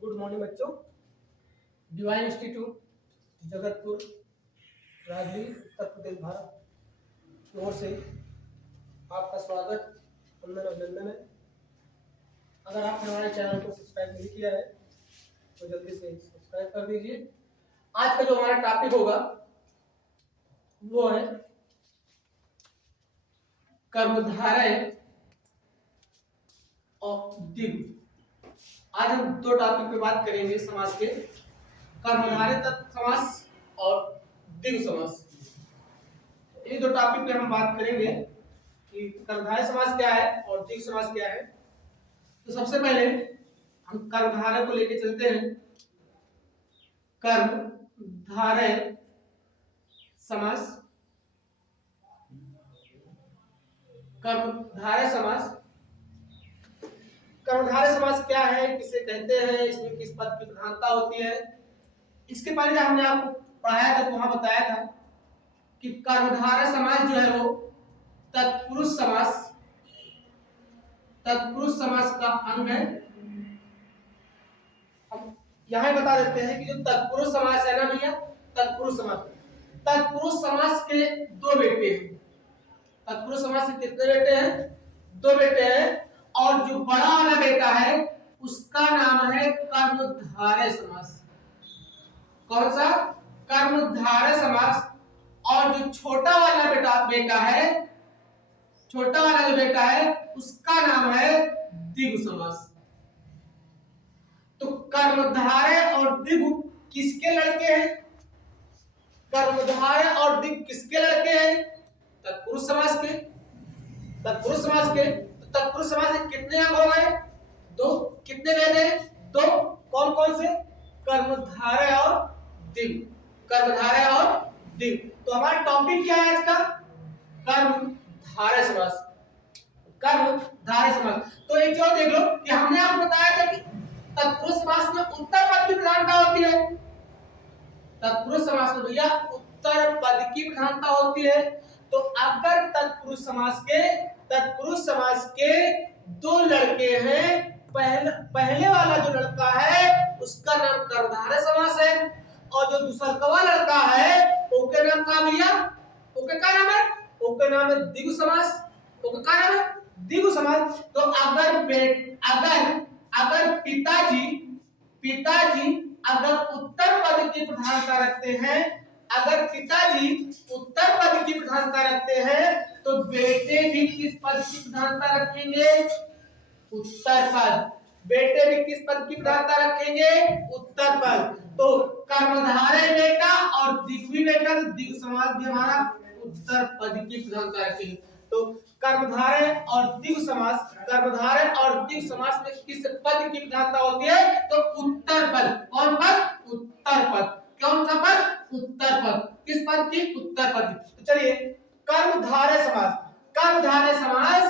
Good morning बच्चों। Divine institute Jagatpur Rajgir Uttar Pradesh Bharat की ओर से आपका स्वागत वंदन अभिनंदन है। अगर आपने हमारे चैनल को सब्सक्राइब नहीं किया है तो जल्दी से सब्सक्राइब कर दीजिए। आज का जो हमारा टॉपिक होगा वो है कर्मधारय और द्विगु। आज हम दो टॉपिक पे बात करेंगे समास के, कर्मधारय तत्पुरुष समास और द्विगु समास। ये दो टॉपिक पे हम बात करेंगे कि कर्मधारय समास क्या है और द्विगु समास क्या है। तो सबसे पहले हम कर्मधारय को लेके चलते हैं। कर्मधारय समास, कर्मधारय समास, कर्मधारय समास क्या है, किसे कहते हैं, इसमें किस पद की प्रधानता होती है। इसके पहले हमने आपको पढ़ाया था, वहां बताया था कि कर्मधारय समास जो है वो तत्पुरुष समास, तत्पुरुष समास का अंग है। हम यहां बता देते हैं कि जो तत्पुरुष समास है ना भैया, तत्पुरुष समास, तत्पुरुष समास के दो बेटे हैं। तत्पुरुष समास के कितने बेटे हैं? दो बेटे हैं। और जो बड़ा वाला बेटा है उसका नाम है कर्मधारय समास। कौन सा? कर्मधारय समास। और जो छोटा वाला बेटा है, छोटा वाला जो बेटा है उसका नाम है द्विगु समास। तो कर्मधारय और द्विगु किसके लड़के हैं? कर्मधारय और द्विगु किसके लड़के हैं? तत्पुरुष समास के। तत्पुरुष समास के। तत्पुरुष समास के कितने अंग हो गए? दो। कितने भेद हैं? दो। कौन कौन से? कर्मधारय और द्विगु। कर्मधारय और द्विगु। तो हमारा टॉपिक क्या है आज का? कर्मधारय समास। कर्मधारय समास। तो एक जो देख लो कि हमने आपको बताया था कि तत्पुरुष समास में उत्तर पद की प्रधानता होती है। तत्पुरुष समास में भैया उत्तर पद की प्रधानता होती है। तो अगर तत्पुरुष समास के दो लड़के हैं, पहले वाला जो लड़का है उसका नाम कर्मधारय समास है और जो दूसरा लड़का है उसका नाम क्या भैया? उसका क्या नाम है? उसका नाम है द्विगु समास। उसका क्या नाम है? द्विगु समास। तो अगर पिताजी अगर उत्तर पद की प्रधानता रखते हैं, अगर पिताजी उत्तर पद की प्रधानता रखते हैं तो बेटे भी किस पद की प्रधानता रखेंगे? उत्तर पद। बेटे भी किस पद की प्रधानता रखेंगे? उत्तर पद। तो कर्मधारय बेटा और द्विगु बेटा, तो द्विगु समास भी हमारा उत्तर पद की प्रधानता रखेंगे। तो कर्मधारय और द्विगु समास, कर्मधारय और द्विगु समास में किस पद की प्रधानता होती है? तो उत्तर पद। कौन पद? उत्तर पद। कौन सा पद? उत्तर पद। किस पद की? उत्तर पद। तो चलिए कर्मधारय समास। कर्मधारय समास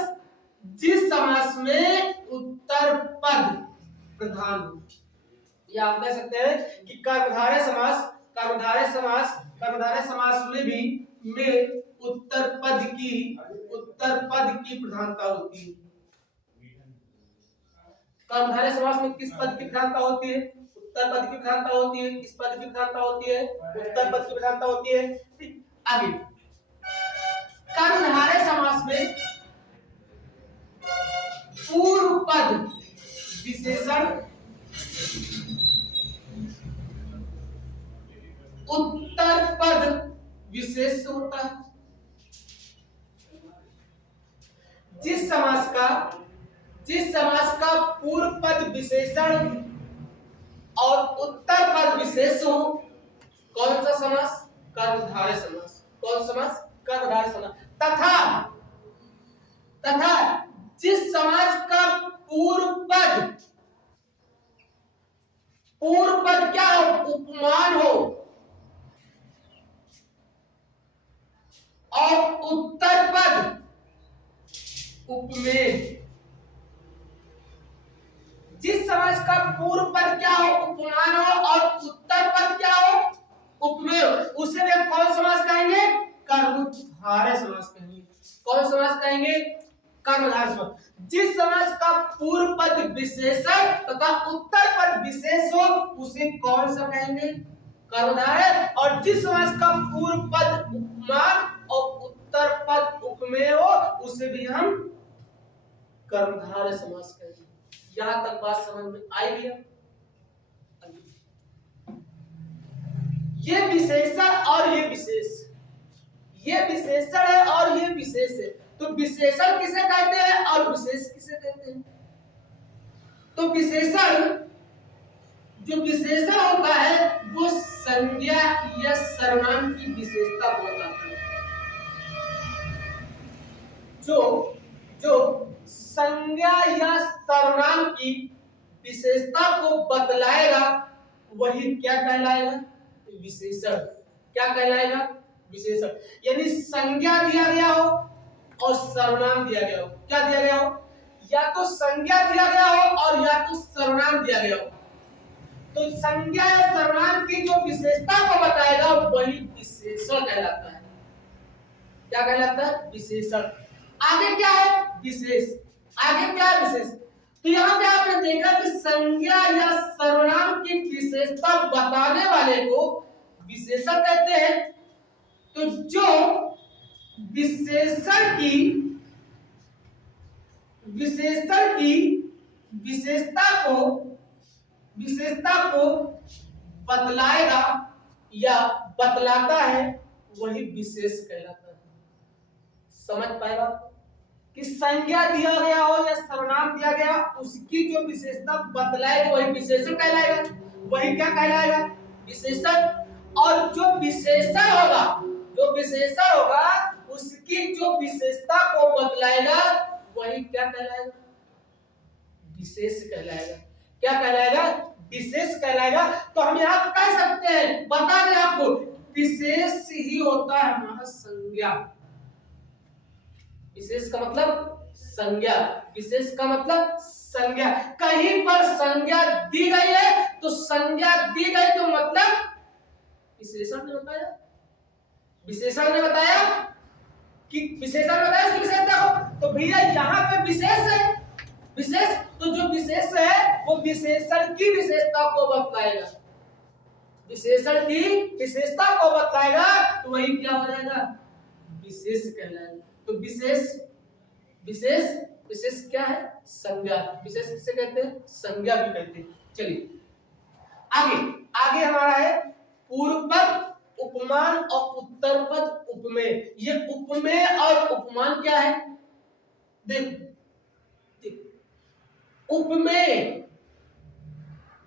जिस समास में उत्तर पद प्रधान हो, या आप कह सकते हैं कि कर्मधारय समास में भी उत्तर पद की प्रधानता होती है। कर्मधारय समास में किस पद की प्रधानता होती है? उत्तर पद की प्रधानता होती है। किस पद की प्रधानता होती है? उत्तर पद की प्रधानता होती है। आगे कर्मधारय समास में पूर्व पद विशेषण उत्तर पद विशेष होता है। जिस समास का पूर्व पद विशेषण और उत्तर पद विशेष हो, कौन सा समास? कर्मधारय समास। कौन समास? कर्मधारय समास। तथा जिस समास का पूर्व पद क्या हो? उपमान हो और उत्तर पद उपमेय। जिस समास का पूर्व पद क्या हो? उपमान हो और उत्तर पद क्या हो? उपमेय। उसे वे कौन समास कहेंगे? कर्मधारय समास कहेंगे। कौन समास कहेंगे? कर्मधारय समास। जिस समास का पूर्व पद विशेषण तथा उत्तर पद विशेष हो उसे कौन सा कहेंगे? कर्मधारय। और जिस समास का पूर्व पद उपमान और उत्तर पद उपमेय हो उसे भी हम कर्मधारय समास कहेंगे। यहां तक बात समझ में आई गया? ये विशेषण और ये विशेष, ये विशेषण है और ये विशेष है। तो विशेषण किसे कहते हैं और विशेष किसे कहते हैं? तो विशेषण, जो विशेषण होता है वो संज्ञा या सर्वनाम की विशेषता को बताता है। जो संज्ञा या सर्वनाम की विशेषता को बतलाएगा वही क्या कहलाएगा? विशेषण। क्या कहलाएगा? विशेषण। यानी संज्ञा दिया गया हो और सर्वनाम दिया गया हो। क्या दिया गया हो? या तो संज्ञा दिया गया हो और या तो सर्वनाम दिया गया हो। तो संज्ञा या सर्वनाम की जो विशेषता को बताएगा वही विशेषण कहलाता है। क्या कहलाता है? विशेषण। आगे क्या है? विशेष। आगे क्या है? विशेष। तो यहाँ पे आपने देखा कि संज्ञा या सर्वनाम की विशेषता बताने वाले को विशेषण कहते हैं। तो जो विशेषण की विशेषता को बतलाएगा या बतलाता है वही विशेष कहलाता है। समझ पाएगा कि संज्ञा दिया गया हो या सर्वनाम दिया गया, उसकी जो विशेषता बतलाएगा वही विशेषण कहलाएगा। वही क्या कहलाएगा? विशेषण। और जो विशेषण होगा उसकी जो विशेषता को बतलाएगा वही क्या कहलाएगा? विशेष कहलाएगा। क्या कहलाएगा? विशेष कहलाएगा। तो हम यहाँ कह सकते हैं, बता दें आपको, विशेष ही होता है हमारा संज्ञा। विशेष का मतलब संज्ञा। विशेष का मतलब संज्ञा। कहीं पर संज्ञा दी गई है तो संज्ञा दी गई तो मतलब विशेषण ने बताया, विशेषण ने बताया कि विशेषण बताया इसकी विशेषता को। तो भैया यहाँ पे विशेष है, विशेष। तो जो विशेष है वो विशेषण की विशेषता को बतलाएगा। विशेषण की विशेषता को बतलाएगा तो वही क्या हो जाएगा? विशेष कहलाएगा। तो विशेष क्या है? संज्ञा। विशेष किसे कहते हैं? संज्ञा भी कहते हैं। चलिए आगे हमारा है पूर्व पद उपमान और उत्तर पद उपमेय। ये उपमेय और उपमान क्या है? देखो उपमेय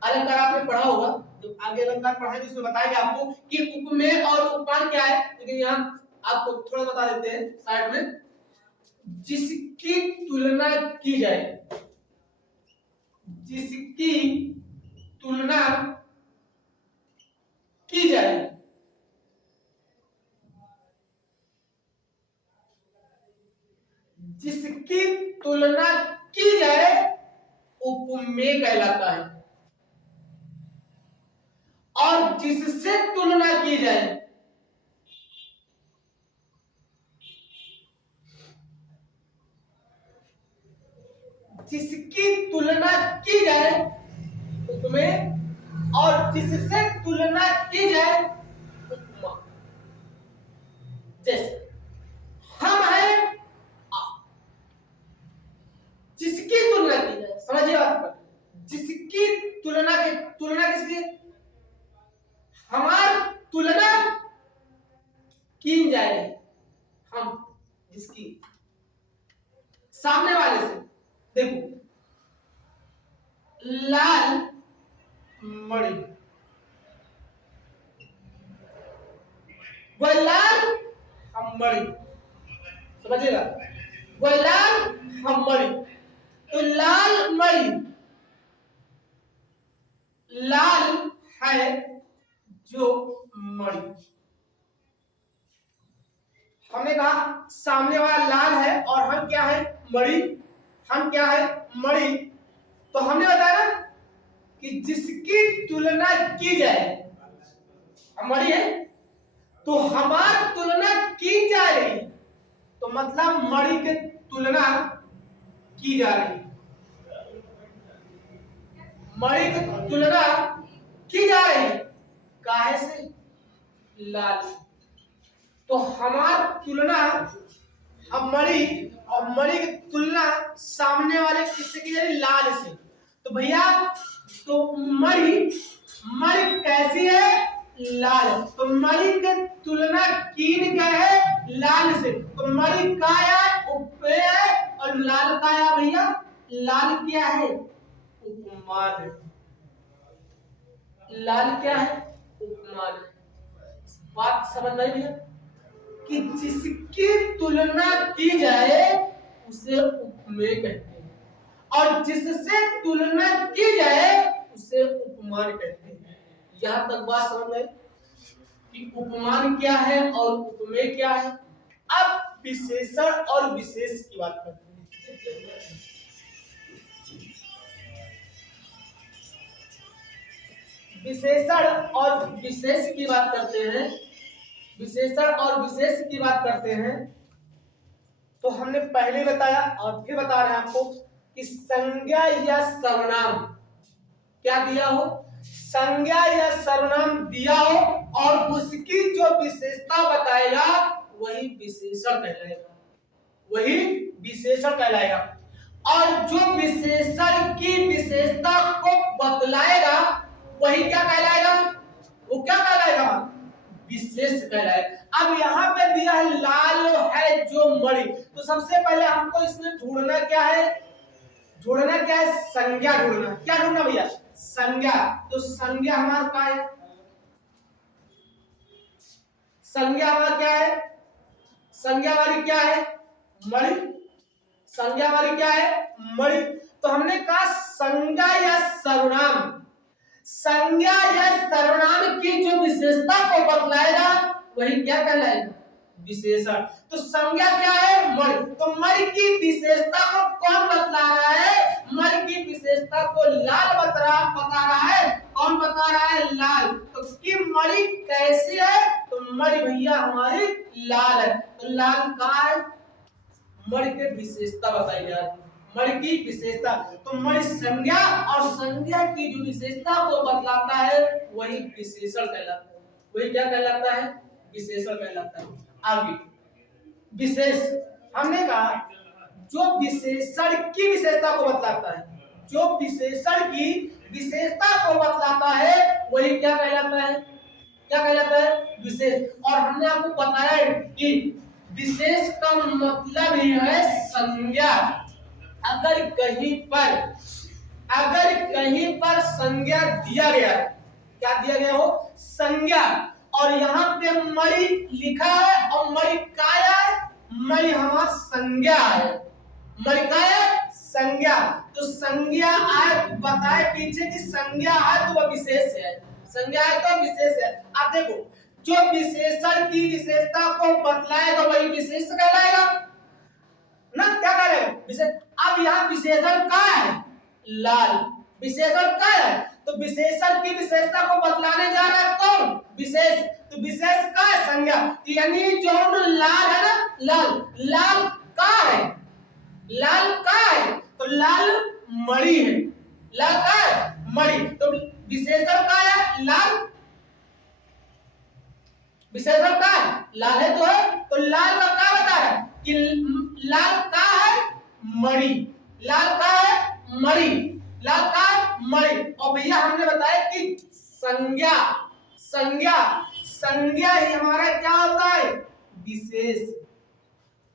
अलंकार आपने पढ़ा होगा, जब आगे अलंकार पढ़ाएंगे इसमें बताएंगे आपको कि उपमेय और उपमान क्या है। लेकिन यहाँ आपको थोड़ा बता देते हैं साइड में। जिसकी तुलना की जाए, जिसकी तुलना की जाए, जिसकी तुलना की जाए उपमेय कहलाता है। और जिससे तुलना की जाए, जिसकी तुलना की जाए उपमेय, और जिससे तुलना की जाए उपमा। जैसे हम हैं, जिसकी तुलना की जाए, समझिए बात। जिसकी तुलना किसकी? हमारी तुलना की जाए, हम जिसकी सामने वाले से। देखो लाल मणि, वह लाल हम मणि, समझिएगा, वह लाल हम मणि। तो लाल मणि, लाल है जो मणि, हमने कहा सामने वाला लाल है और हम क्या है? मणि। हम क्या है? मणि। तो हमने बताया कि जिसकी तुलना की जाए, हम मणि है तो हमारी तुलना की जा रही, तो मतलब मणि की तुलना की जा रही। मणि की तुलना की जा रही है काहे से? लाल से। तो हमारी तुलना हम मणि और मणि की तुलना सामने वाले किससे की जा रही? लाल से। तो भैया तो मणि मणि कैसी है? लाल। तो मणि की तुलना की गए है लाल से। तो मणि का है उपमेय है और लाल का है भैया, लाल क्या है? उपमान है। लाल क्या है? उपमान है। बात समझ में आई भैया कि जिसकी तुलना की जाए उसे उपमेय कहते हैं और जिससे तुलना की जाए उसे उपमान कहते हैं। यहां तक बात समझ में कि उपमान क्या है और उपमेय क्या है। अब विशेषण और विशेष की बात करते हैं। विशेषण और विशेष की बात करते हैं। विशेषण और विशेष की बात करते हैं तो हमने पहले बताया और फिर बता रहे हैं आपको कि संज्ञा या सर्वनाम क्या दिया हो, संज्ञा या सर्वनाम दिया हो और उसकी जो विशेषता बताएगा वही विशेषण कहलाएगा, वही विशेषण कहलाएगा। और जो विशेषण की विशेषता को बतलाएगा वही क्या कहलाएगा? वो क्या कहलाएगा? विशेष कहलाएगा। अब यहाँ पे दिया है लाल है जो मणि, तो सबसे पहले हमको इसमें ढूंढना क्या है? ढूंढना क्या है? संज्ञा ढूंढना। क्या ढूंढना भैया? संज्ञा। तो संज्ञा हमारा क्या है? संज्ञा हमारा क्या है? संज्ञा हमारी क्या है? मणि। संज्ञा हमारी क्या है? मणि। तो हमने कहा संज्ञा या सर्वनाम, संज्ञा या सर्वनाम की जो विशेषता को बतलाएगा वही क्या कहलाएगा? विशेषण। तो संज्ञा क्या है? मणि। तो मणि की विशेषता को कौन बतला रहा है? मणि की विशेषता को लाल बता रहा है। कौन बता रहा है? लाल। तो उसकी मणि कैसी है? तो मणि भैया हमारी लाल है। तो लाल का है? मणि की विशेषता बताई जा रही है, मणि की विशेषता। तो मणि संज्ञा और संज्ञा की जो विशेषता को बतलाता है वही विशेषण कहलाता है। वही क्या कहलाता है? विशेषण कहलाता है। आगे विशेष, हमने कहा जो विशेषण की विशेषता को बतलाता है, जो विशेषण की विशेषता को बतलाता है वही क्या कहलाता है? क्या कहलाता है? विशेष। और हमने आपको बताया कि विशेष का मतलब ही है संज्ञा। अगर कहीं पर संज्ञा दिया गया है, क्या दिया गया हो? संज्ञा। और यहाँ पे मणि लिखा है और मणि काया है, मणि हमारा संज्ञा है। मणि का है? संज्ञा। तो संज्ञा आए तो बताए पीछे की संज्ञा है तो वह विशेष है, संज्ञा है तो विशेष है। आप देखो जो विशेषण की विशेषता को बतलाएगा वही विशेष कहलाएगा ना, क्या करेगा? विशेष। अब यहाँ विशेषण का है? लाल। विशेषण का है तो विशेषण की विशेषता को बतलाने जा रहा है कौन? विशेष। तो विशेष का है? संज्ञा। यानी जो लाल है ना, लाल, लाल का है? लाल का है तो लाल मणि है। लाल का है? मणि। तो विशेषण का है? लाल। विशेषण का है? लाल है तो है, तो लाल का क्या बता रहा है कि लाल का है? मणि। लाल का है? मणि। लाल का है? मणि। और भैया हमने बताया कि संज्ञा, संज्ञा, संज्ञा ही हमारा क्या होता है? विशेष।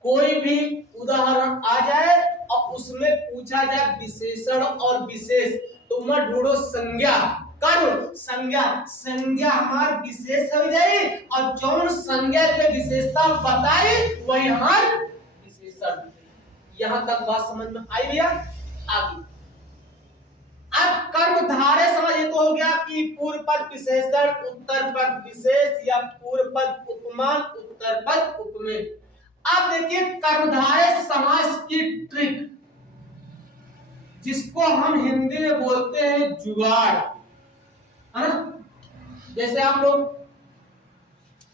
कोई भी उदाहरण आ जाए और उसमें पूछा जाए विशेषण और विशेष तो मत ढूंढो संज्ञा, करो संज्ञा। संज्ञा हमार विशेष हो जाए और जो संज्ञा के विशेषता बताई वही हमार विशेषण। यहां तक बात समझ में आई भैया? आगे अब कर्मधारय समझ तो हो गया कि पूर्व पद विशेषण, उत्तर पद विशेष या पूर्व पद उपमान, उत्तर पद उपमेय। अब देखिए कर्मधारय समास की ट्रिक, जिसको हम हिंदी में बोलते हैं जुगाड़, है ना? जैसे आप लोग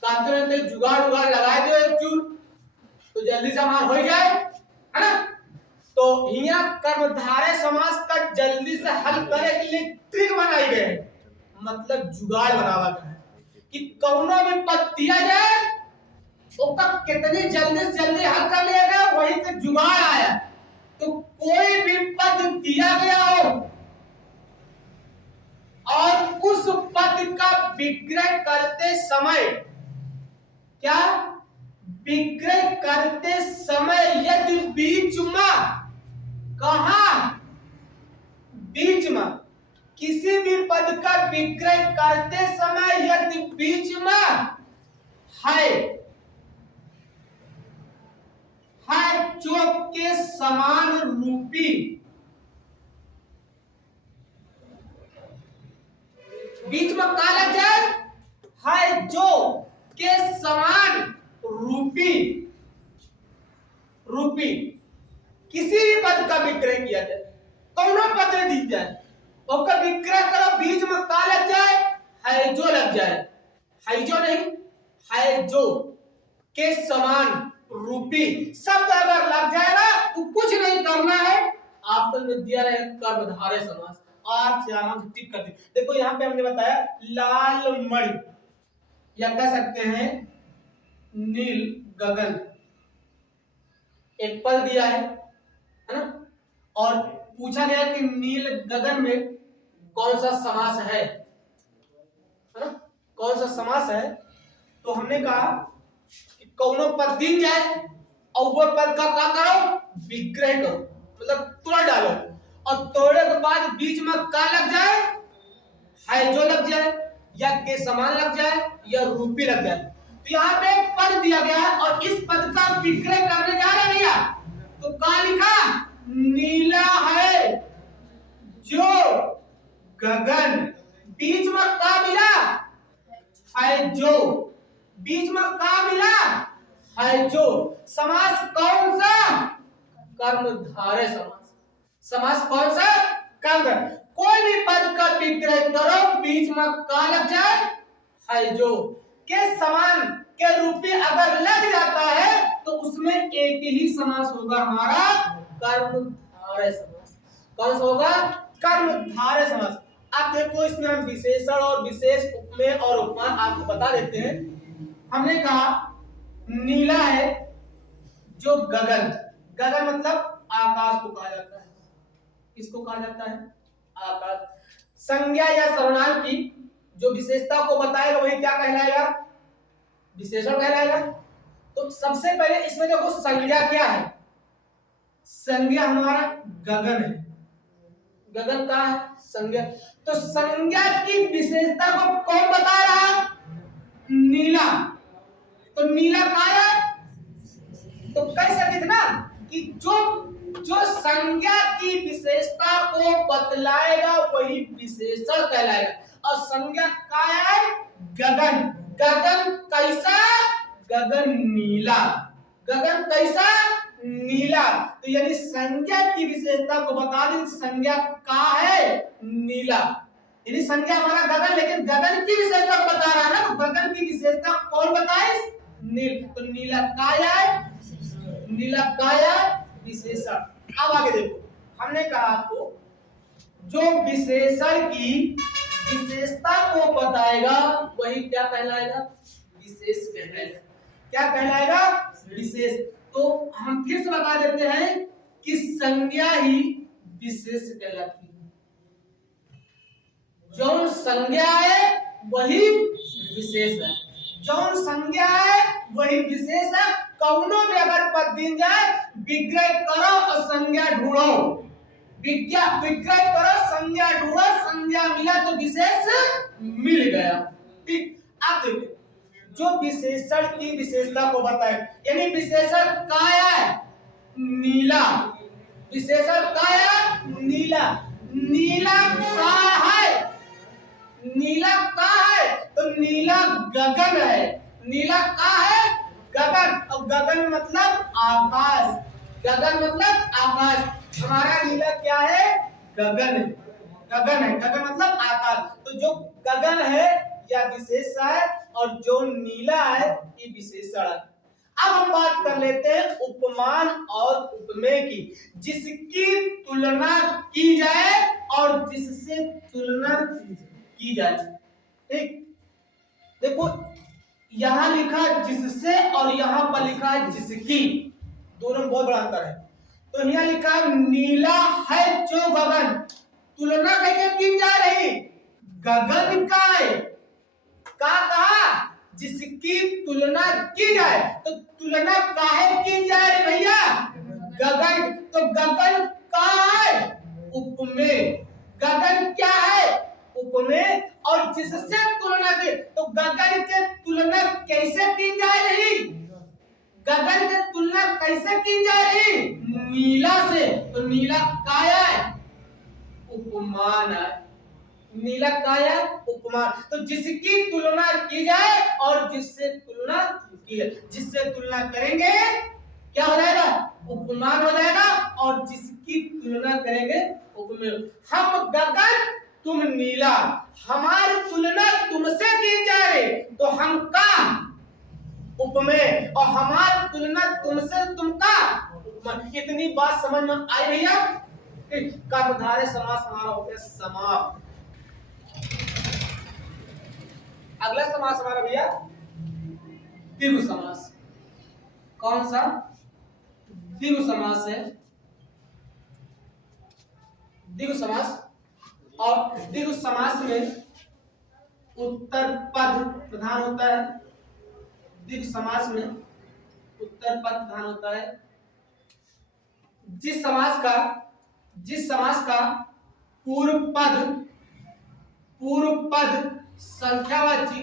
कहते रहते जुगाड़ उगाड़ लगा दो एक चूर तो जल्दी से हमारा हो जाए, है ना? तो यहाँ कर्मधारय समास का जल्दी से हल करे के लिए ट्रिक बनाई गई है, मतलब जुगाड़ बनावा गया है कि कौनो भी पद दिया जाए उसका कितनी जल्दी से जल्दी हल कर लिया गया, वही पे जुगाड़ आया। तो कोई भी पद दिया गया हो और उस पद का विग्रह करते समय, क्या विग्रह करते समय यदि बीच में, कहा बीच में, किसी भी पद का विग्रह करते समय यदि बीच में है जो के समान रूपी, बीच में क्या लग जाए, है जो के समान रूपी, रूपी किसी भी पद का विग्रह किया जाए, कौनो पद दी जाए उसका विग्रह करो, बीच में क्या लग जाए, है जो लग जाए, है जो नहीं, है जो के समान रूपी शब्द अगर लग जाएगा तो कुछ नहीं करना है, आपको में दिया रहे कर्मधारय समास, आप से आराम से टिक कर दी। देखो यहाँ पे हमने बताया लाल मणि, या कह सकते हैं नील गगन, एक पद दिया है ना, और पूछा गया कि नील गगन में कौन सा समास है ना, कौन सा समास है। तो हमने कहा कि कौनो पद दी जाए और वो पद का क्या करो, विग्रह करो, मतलब तोड़ डालो, और तोड़ने के बाद बीच में क्या लग जाए, है जो लग जाए, या के समान लग जाए, या रूपी लग जाए। तो यहाँ पे एक पद दिया गया है और इस पद का विग्रह करने जा रहे हैं भैया, तो क्या लिखा, नीला है जो गगन, बीच में क्या मिला, है जो, बीच में क्या मिला, है जो, समास कौन सा, कर्मधारय समास, समास कौन सा, कर्म, कोई भी पद का विग्रह करो बीच में क्या लग जाए, है जो के समान के रूपी अगर लग जाता है तो उसमें एक ही समास होगा हमारा, कर्मधारय समास। कौन सा होगा, कर्मधारय समास। अब देखो इसमें हम विशेषण और विशेष उपमेय और उपमान आपको बता देते हैं। हमने कहा नीला है जो गगन, गगन मतलब आकाश को कहा जाता है, किसको कहा जाता है, आकाश। संज्ञा या सर्वनाम की जो विशेषता को बताएगा वही क्या कहलाएगा, विशेषण कहलाएगा। तो सबसे पहले इसमें देखो संज्ञा क्या है, संज्ञा हमारा गगन है, गगन का है संज्ञा। तो संज्ञा की विशेषता को कौन बता रहा, नीला, तो नीला का है, तो कैसे लिखना कि जो संज्ञा की विशेषता को बतलाएगा वही विशेषण कहलाएगा। और संज्ञा क्या है, गगन, गगन कैसा, गगन नीला, गगन कैसा, नीला। तो यानी संज्ञा की विशेषता को बता दें, संज्ञा क्या है, नीला, यानी संज्ञा हमारा गगन, लेकिन गगन की विशेषता बता रहा है ना, तो गगन की विशेषता कौन बताए, नील, तो नीला काय है, नीला काय विशेषण। अब आगे देखो, हमने कहा आपको जो विशेषण की विशेषता को बताएगा वही क्या कहलाएगा, विशेष कहलाएगा। क्या कहलाएगा, विशेष। तो हम फिर से बता देते हैं कि संज्ञा ही विशेष कहलाती है, जो संज्ञा है वही विशेष है, जो संज्ञा है वही विशेष है। कौनो भी अगर पद दी जाए विग्रह करो और संज्ञा ढूंढो, विग्रह करो संज्ञा ढूंढो, संज्ञा मिला तो विशेष मिल गया। ठीक, अब देखो जो विशेषण की विशेषता को बताए, यानी विशेषण क्या है, नीला, विशेषण क्या है, नीला, नीला क्या है, नीला क्या है, तो नीला गगन है, नीला क्या है, गगन, और गगन मतलब आकाश, गगन मतलब आकाश। हमारा नीला क्या है, गगन है, गगन है, गगन मतलब आकाश। तो जो गगन है या विशेषण है और जो नीला है ये विशेषण है। अब हम बात कर लेते हैं उपमान और उपमेय की, जिसकी तुलना की जाए और जिससे तुलना की जाए। ठीक, देखो यहां लिखा है जिससे और यहां पर लिखा है जिसकी, दोनों में बहुत बड़ा अंतर है। तो यहाँ लिखा है नीला है जो गगन, तुलना कैसे की जा रही, गगन का है, का कहा जिसकी तुलना की जाए, तो तुलना काहे की जा रही भैया, गगन, तो गगन का है उपमेय, गगन क्या है उपमेय, और जिससे तुलना की, तो गगन के तुलना कैसे की जा रही, गगन की तुलना कैसे की जा रही, नीला से, तो नीला काया है उपमान है, नीला काया उपमान, तो जिसकी तुलना की जाए और जिससे तुलना की है, जिससे तुलना करेंगे क्या हो जाएगा, उपमान हो जाएगा, और जिसकी तुलना करेंगे उपमेय। हम गगन तुम नीला, हमारी तुलना तुमसे की जाए तो हम का उपमेय, और हमारी तुलना तुमसे तुम का उपमान। इतनी बात समझ में आई भैया, कर्मधारय समास हमारा हो गया समाप्त। अगला समास हमारा भैया द्विगु समास, कौन सा द्विगु समास है, द्विगु समास, और द्विगु समास में उत्तर पद प्रधान होता है, द्विगु समास में उत्तर पद प्रधान होता है। जिस समास का पूर्व पद संख्यावाची,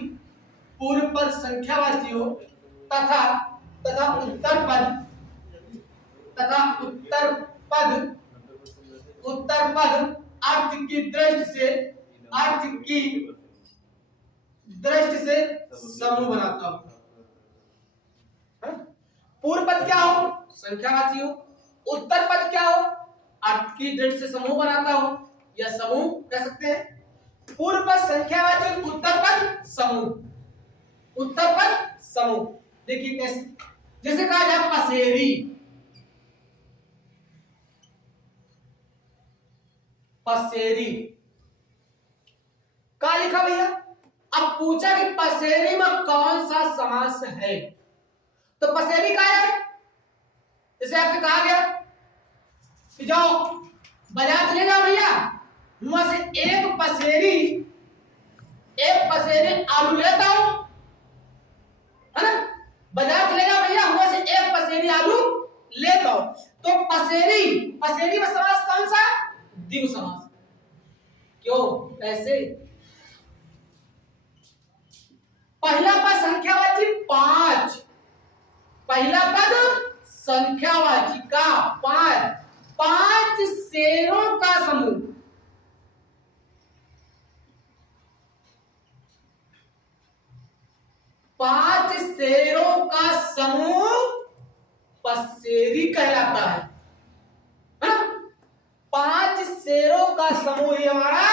पूर्व पद संख्यावाची हो तथा उत्तर पद अर्थ की दृष्टि से समूह बनाता हो। पूर्व पद क्या हो, संख्यावाची हो, उत्तर पद क्या हो, अर्थ की दृष्टि से समूह बनाता हो, या समूह कह सकते हैं। पूर्व पद संख्यावाची, उत्तर पद समूह, उत्तर पद समूह। देखिए कैसे, जैसे कहा जाए पसेरी, पसेरी का लिखा भैया, अब पूछा कि पसेरी में कौन सा समास है, तो पसेरी का है, जैसे आपसे कहा गया कि जाओ बाजार चले जाओ भैया, वहां से एक पसेरी आलू लेता हूं, है ना, बाजार चले जाओ भैया, वहां से एक पसेरी आलू लेता हूं, तो पसेरी में समास कौन सा, द्विगु समास। क्यों ऐसे, पहला पद संख्यावाची 5, पहला पद संख्यावाची का 5 शेरों का समूह, 5 शेरों का समूह पसेरी कहलाता है। 5 शेरों का समूह ही हमारा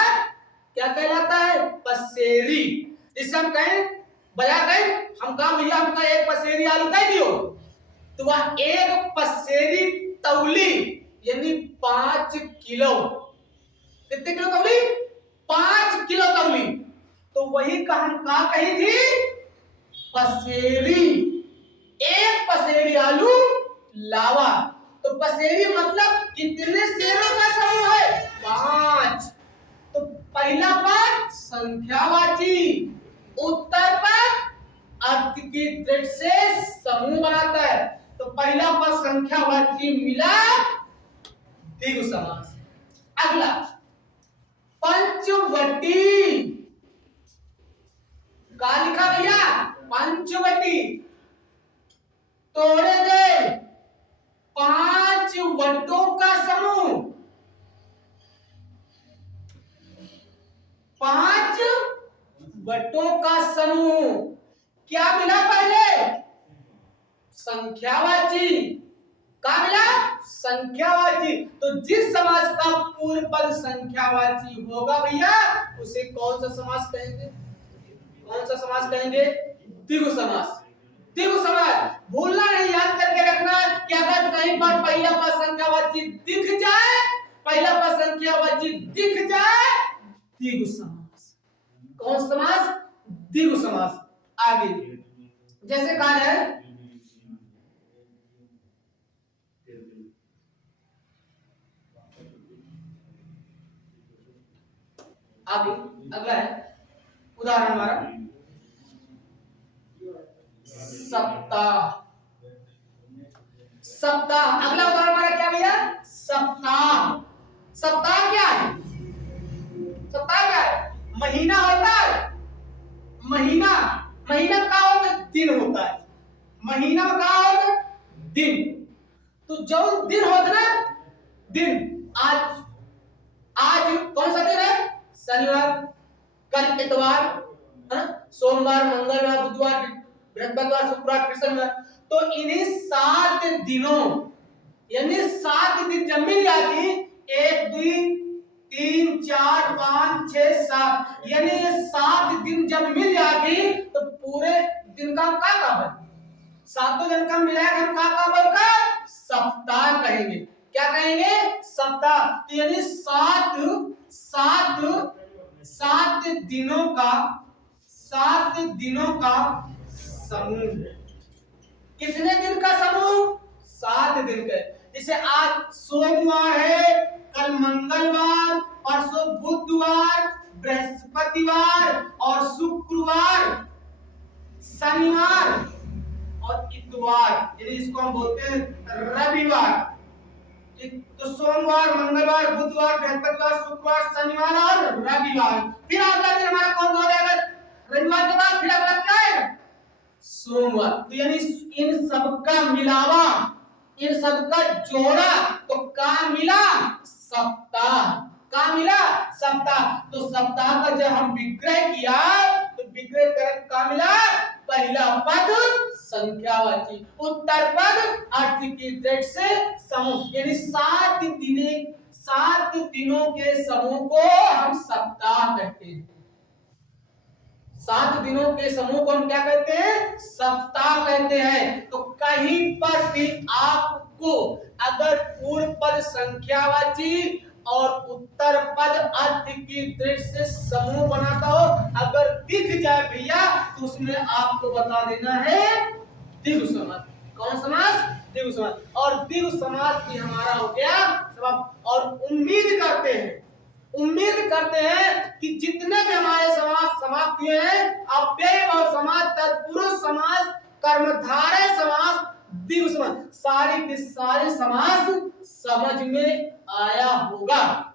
क्या कहलाता है, पसेरी। जिसे हम कहें बाजार गए, हम कहा भैया हमका एक पसेरी आलू दे दियो, तो वह एक पसेरी तौली यानी 5 किलो, कितने किलो तौली, 5 किलो तौली, तो वही का हम कहा कही थी पसेरी, एक पसेरी आलू लावा, तो पसेरी मतलब कितने शेरों का समूह है, 5। तो पहला पद संख्यावाची, उत्तर पद अर्थ की दृष्टि से समूह बनाता है, तो पहला पद संख्यावाची मिला द्विगु समास। अगला पंचवटी का लिखा भैया, पंचवटी, तोड़े दे 5 वटों का समूह, 5 वटों का समूह, क्या मिला पहले, संख्यावाची, क्या मिला, संख्यावाची। तो जिस समास का पूर्व पद संख्यावाची होगा भैया, उसे कौन सा समास कहेंगे, कौन सा समास कहेंगे, द्विगु समास। द्विगु समास भूलना नहीं, याद करके रखना कि अगर कहीं पर पहिला पद संख्यावाची दिख जाए, पहिला पद संख्यावाची दिख जाए, द्विगु समास। कौन समास? द्विगु समास। आगे जैसे कहा है आगे, अगला है उदाहरण हमारा सप्ताह। सप्ताह अगला उदाहरण हमारा क्या भैया? सप्ताह। सप्ताह क्या है? सप्ताह क्या है? महीना होता है। महीना, महीना का होता है? दिन होता है। महीना का होता है? दिन। तो जो दिन होता है ना, दिन, आज, आज कौन सा दिन है? शनिवार, कल इतवार, सोमवार, मंगलवार, बुधवार, बृहस्पतिवार, शुक्रवार, शनिवार। तो इन्हीं 7 दिनों, यानी 7 दिन जब मिल जाती, 1 2 3 4 5 6 7, यानी ये 7 दिन जब मिल जाती तो पूरे दिन का क्या है? 7 दिन का मिलाकर हम क्या बोलकर सप्ताह कहेंगे। क्या कहेंगे? सप्ताह। तो यानी 7 दिनों का, 7 दिनों का समूह। कितने दिन का समूह? 7 दिन का। जैसे आज सोमवार है, कल मंगलवार, परसों बुधवार, बृहस्पतिवार और शुक्रवार, शनिवार और इतवार, यानी इसको हम बोलते हैं रविवार। तो सोमवार, मंगलवार, बुधवार, बृहस्पतिवार, शुक्रवार, शनिवार और रविवार। फिर अगला दिन हमारा कौन सा हो जाएगा? रविवार के बाद फिर अगला क्या है? सोमवार। तो यानी इन सबका मिलावा, इन सबका जोड़ा तो क्या मिला? सप्ताह। क्या मिला? सप्ताह। तो सप्ताह का जब हम विग्रह किया तो विग्रह कर क्या मिला? पहला पद संख्यावाची, उत्तर पद अर्थ की दृष्टि से समूह, यानी 7 दिनों के समूह को हम सप्ताह कहते हैं। 7 दिनों के समूह को हम क्या कहते हैं? सप्ताह कहते हैं। तो कहीं पर भी आपको अगर पूर्व पद संख्यावाची और उत्तर पद अर्थ की दृष्टि से समूह बनाता हो, अगर दिख जाए भैया, तो उसमें आपको बता देना है द्विगु समास। कौन समास? द्विगु समास। और द्विगु समास भी हमारा हो गया समाप्त। और उम्मीद करते हैं कि जितने भी हमारे समास समाप्त हुए हैं, अव्ययभाव समास, तत्पुरुष समास, कर्मधारय समास, द्विगु समास, सारे के सारे समास समझ में आया होगा।